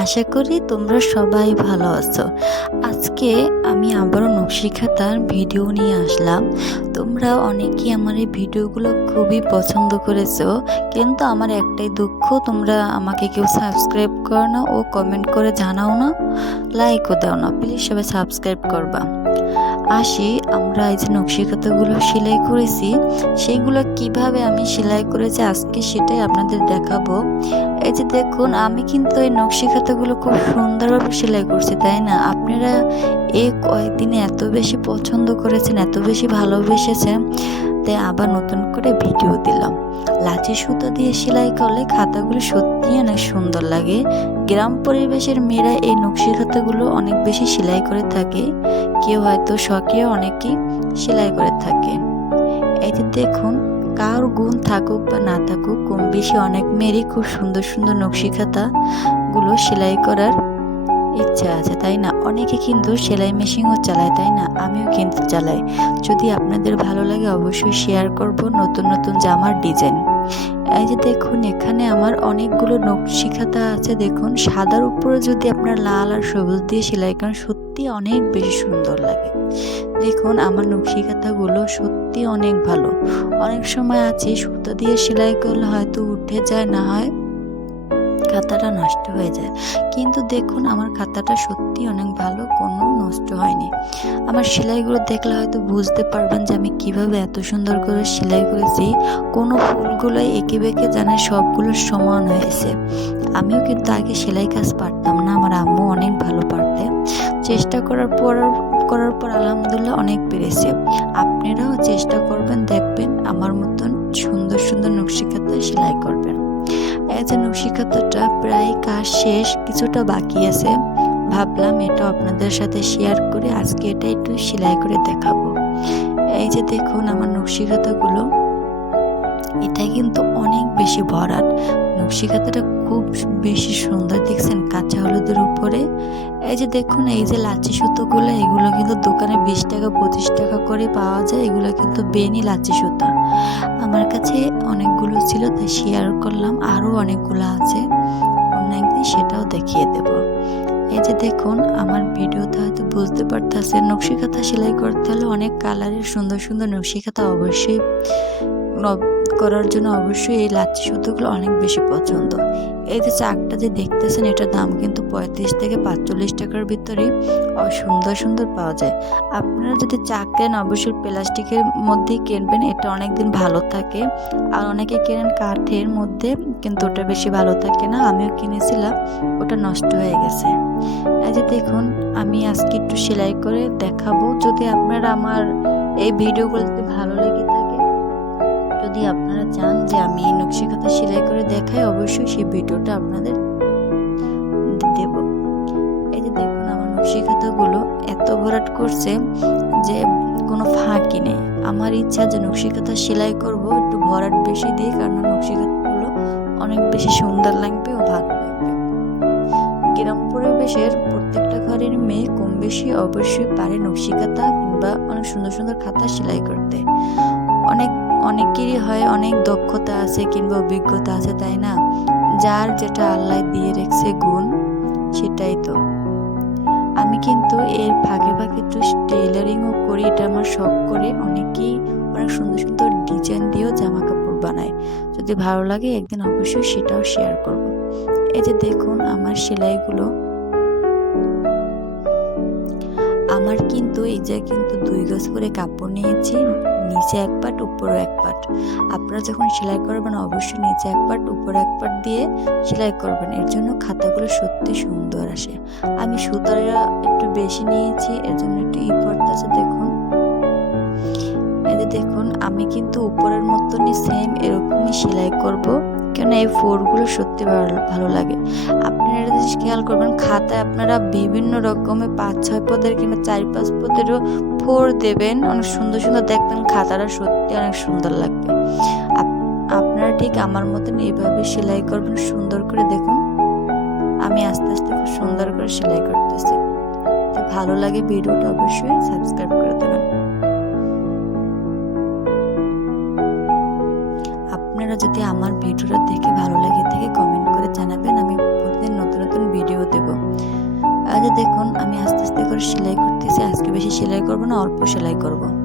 আশা করি তোমরা সবাই ভালো আছো। আজকে আমি আবারও নকশি খাতার ভিডিও নিয়ে আসলাম। তোমরা অনেকেই আমার এই ভিডিওগুলো খুবই পছন্দ করেছো, কিন্তু আমার একটাই দুঃখ, তোমরা আমাকে কেউ সাবস্ক্রাইব করো না ও কমেন্ট করে জানাও না, লাইকও দাও না। প্লিজ সবাই সাবস্ক্রাইব করবা। আসি আমরা এই যে নকশি খাতাগুলো সেলাই করেছি, সেইগুলো কিভাবে আমি সেলাই করেছি আজকে সেটাই আপনাদের দেখাবো। এই যে দেখুন, আমি কিন্তু এই নকশি খাতাগুলো খুব সুন্দরভাবে সেলাই করছি, তাই না? আপনারা এই কয়েকদিনে এত বেশি পছন্দ করেছেন, এত বেশি ভালোবেসেছেন, তাই আবার নতুন করে ভিডিও দিলাম। লাচি সুতো দিয়ে সেলাই করলে খাতাগুলো সত্যিই অনেক সুন্দর লাগে। গ্রাম পরিবেশের মেয়েরা এই নকশি খাতাগুলো অনেক বেশি সেলাই করে থাকে, কেউ হয়তো শখেও অনেকেই সেলাই করে থাকে। এই যে দেখুন, কার গুণ থাকুক বা না থাকুক, কম বেশি অনেক মেয়েরই খুব সুন্দর সুন্দর নকশি খাতাগুলো সেলাই করার ইচ্ছা আছে, তাই না? অনেকে কিন্তু সেলাই মেশিনও চালায়, তাই না? আমিও কিন্তু চালাই। যদি আপনাদের ভালো লাগে অবশ্যই শেয়ার করব নতুন নতুন জামার ডিজাইন। এই যে দেখুন, এখানে আমার অনেকগুলো নকশি খাতা আছে। দেখুন, সাদার উপরে যদি আপনার লাল আর সবুজ দিয়ে সেলাই করেন সত্যি অনেক বেশি সুন্দর লাগে। দেখুন, আমার নকশি খাতাগুলো সত্যি অনেক ভালো। অনেক সময় আছে সুতো দিয়ে সেলাই করলে হয়তো উঠে যায়, না হয় খাতাটা নষ্ট হয়ে যায়, কিন্তু দেখুন আমার খাতাটা সত্যি অনেক ভালো, কোনো নষ্ট হয়নি। আমার সেলাইগুলো দেখলে হয়তো বুঝতে পারবেন যে আমি কিভাবে এত সুন্দর করে সেলাই করেছি। কোনো ফুলগুলোই এঁকে বেঁকে জানে সবগুলো সমান হয়েছে। আমিও কিন্তু আগে সেলাই কাজ পারতাম না, আমার আম্মু অনেক ভালো পারতে। চেষ্টা করার পর আলহামদুলিল্লাহ অনেক পেরেছি। আপনারাও চেষ্টা করবেন, দেখবেন আমার মতন সুন্দর সুন্দর নকশি খাতা সেলাই করবেন। এই যে নকশি খাতাটা প্রায় কাজ শেষ, কিছুটা বাকি আছে। ভাবলাম এটা আপনাদের সাথে শেয়ার করে আজকে এটা একটু সেলাই করে দেখাবো। এই যে দেখুন, আমার নকশি খাতাগুলো, এটা কিন্তু অনেক বেশি ভরাট। নকশি খাতাটা খুব বেশি সুন্দর, দেখছেন কাঁচা হলুদের উপরে। এই যে দেখুন, এই যে লাচি সুতোগুলো, এগুলো কিন্তু দোকানে 20 টাকা 25 টাকা করে পাওয়া যায়। এগুলো কিন্তু বেনি লাচি সুতা। আমার কাছে অনেকগুলো ছিল তাই শেয়ার করলাম, আরও অনেকগুলো আছে, অন্য একদিন সেটাও দেখিয়ে দেব। এই যে দেখুন, আমার ভিডিওতে হয়তো বুঝতে পারতেছেন, নকশি খাতা সেলাই করতে হলে অনেক কালারের সুন্দর সুন্দর নকশি খাতা অবশ্যই করার জন্য অবশ্যই এই লাচ্ছি সুতোগুলো অনেক বেশি পছন্দ। এই যে চাকটা যে দেখতেছেন, এটার দাম কিন্তু 35 থেকে 45 টাকার ভিতরে সুন্দর সুন্দর পাওয়া যায়। আপনারা যদি চাক কেনেন অবশ্যই প্লাস্টিকের মধ্যেই কিনবেন, এটা অনেক দিন ভালো থাকে। আর অনেকে কেনেন কাঠের মধ্যে, কিন্তু ওটা বেশি ভালো থাকে না। আমিও কিনেছিলাম, ওটা নষ্ট হয়ে গেছে। এই যে দেখুন, আমি আজকে একটু সেলাই করে দেখাবো। যদি আপনারা আমার এই ভিডিওগুলোতে ভালো লেগে থাকে, যদি আপনারা চান যে আমি নকশি খাতা সেলাই করে দেখাই, অবশ্যই সেই ভিডিওটা আপনাদের দেব। এই যে দেখুন, আমার নকশি খাতাগুলো এত ভরাট করছে যে কোনো ফাঁকি নেই। আমার ইচ্ছা যে নকশি খাতা সেলাই করব একটু ভরাট বেশি দিয়ে, কারণ নকশি খাতাগুলো অনেক বেশি সুন্দর লাগবে ও ভালো লাগবে। গ্রাম পরিবেশের প্রত্যেকটা ঘরের মেয়ে কম বেশি অবশ্যই পারে নকশি খাতা কিংবা অনেক সুন্দর সুন্দর খাতা সেলাই করতে। অনেকেরই হয় অনেক দক্ষতা আছে কিংবা অভিজ্ঞতা আছে, তাই না? যার যেটা আল্লাহ দিয়ে রেখেছে গুণ, সেটাই তো। আমি কিন্তু এর ফাঁকে ফাঁকে একটু টেইলারিংও করি, এটা আমার শখ করে। অনেকেই অনেক সুন্দর সুন্দর ডিজাইন দিয়েও জামা কাপড় বানায়। যদি ভালো লাগে একদিন অবশ্যই সেটাও শেয়ার করব। এই যে দেখুন, আমার সেলাইগুলো, আমার কিন্তু এই যে কিন্তু 2 গজ করে কাপড় নিয়েছি, নিচে এক পাট উপরে এক পাট। আপনারা যখন সেলাই করবেন অবশ্যই নিচে এক পাট উপরে এক পাট দিয়ে সেলাই করবেন, এর জন্য খাতাগুলো সত্যি সুন্দর আসে। আমি সুতাটা একটু বেশি নিয়েছি, এর জন্য একটু পড়তেছে। দেখুন, এই যে দেখুন, আমি কিন্তু উপরের মতনই সেম এরকমই সেলাই করব, কেন এই ফোরগুলো সত্যি ভালো লাগে। আপনারা যদি খেয়াল করবেন, খাতায় আপনারা বিভিন্ন রকমের 5-6 পদের কিংবা 4-5 পদেরও ফোর দেবেন, অনেক সুন্দর সুন্দর দেখবেন, খাতাটা সত্যি অনেক সুন্দর লাগবে। আপনারা ঠিক আমার মতন এইভাবে সেলাই করবেন সুন্দর করে। দেখুন, আমি আস্তে আস্তে খুব সুন্দর করে সেলাই করতেছি। ভালো লাগে ভিডিওটা অবশ্যই সাবস্ক্রাইব করে দেবেন। আপনারা যদি আমার ভিডিওটা দেখে ভালো লাগে থাকে কমেন্ট করে জানাবেন, আমি প্রতিদিন নতুন নতুন ভিডিও দেখুন আমি আস্তে আস্তে করে সেলাই করতেছি। আজকে বেশি সেলাই করব না, অল্প সেলাই করব।